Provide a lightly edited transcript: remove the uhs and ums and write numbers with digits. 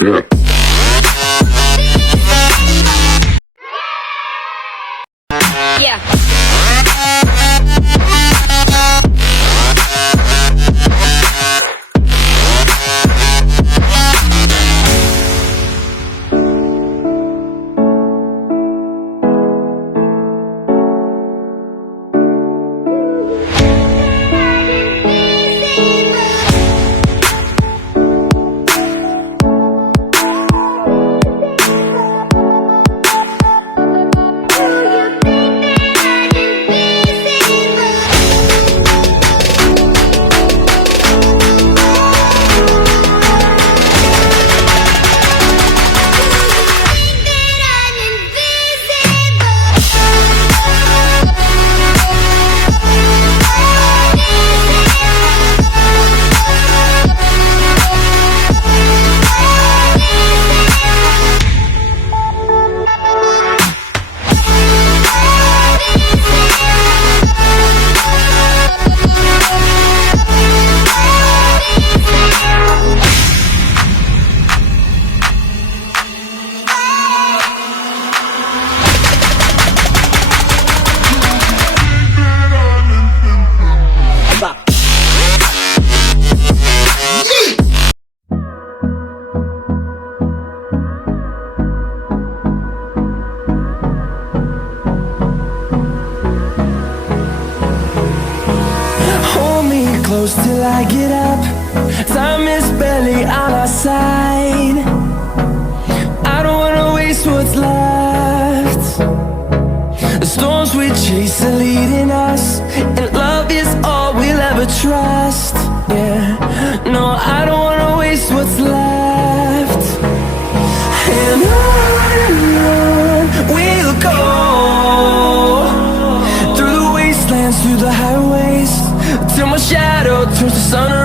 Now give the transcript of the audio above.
Yeah. Close till I get up. Time is barely on our side. I don't wanna waste what's left. The storms we chase are leading us, and love is all we'll ever trust. Yeah, no, I don't wanna waste what's left. And on we'll go, through the wastelands, through the highways, till my shadow turns to sun